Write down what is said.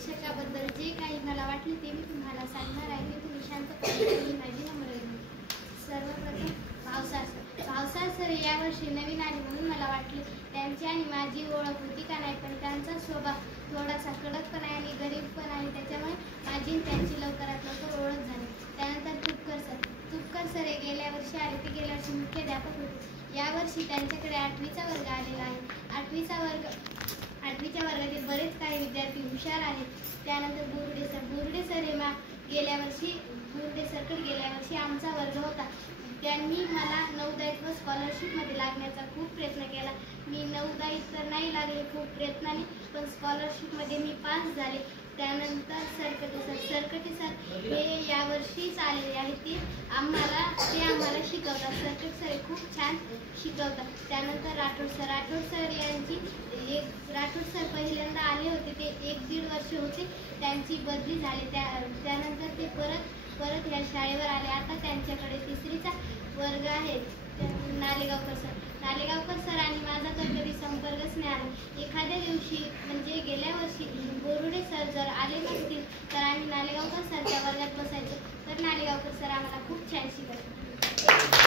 शिक्षकाबद्दल जे काही मला वाटले ते मी तुम्हाला सांगणार आहे. तुम्ही शांतपणे माझी नम्र विनंती. सर्वप्रथम भावसार सर यावर्षी नवीन आले म्हणून मला वाटले त्यांची आणि माझी ओळख होती का नाही, पण त्यांचा स्वभाव थोडासा कडक पण आहे आणि गरीब पण आहे, त्याच्यामुळे माझी त्यांची लवकरात लवकर ओळख झाली. त्यानंतर तुपकर सर हे गेल्या वर्षी आले. ते गेल्या वर्षी मुख्याध्यापक होते. यावर्षी त्यांच्याकडे 8वीचा वर्ग आलेला आहे. 8वीच्या वर्गातील बरेच काही विद्यार्थी हुशार आहेत. त्यानंतर बोर्डे सर हे गेल्या वर्षी आमचा वर्ग होता. त्यांनी मला नवोदयात व स्कॉलरशिपमध्ये लागण्याचा खूप प्रयत्न केला. मी नवोदयात तर नाही लागले खूप प्रयत्नाने, पण स्कॉलरशिपमध्ये मी पास झाले. त्यानंतर सरकटे सर हे यावर्षीच आलेले आहेत. ते आम्हाला शिकवतात. सरकटे सर खूप छान शिकवतात. त्यानंतर राठोड सर पहिल्यांदा आले होते. ते 1-1.5 वर्ष होते. त्यांची बदली झाली. त्यानंतर ते परत या शाळेवर आले. आता त्यांच्याकडे 3रीचा वर्ग आहे. नालेगावकर सर आणि माझा तर कधी संपर्कच नाही आला. एखाद्या दिवशी म्हणजे गेल्या वर्षी बोरुडे सर जर आले नसतील तर आम्ही नालेगावकर सरच्या वर्गात बसायचो. तर नालेगावकर सर आम्हाला खूप छान शिकवतात.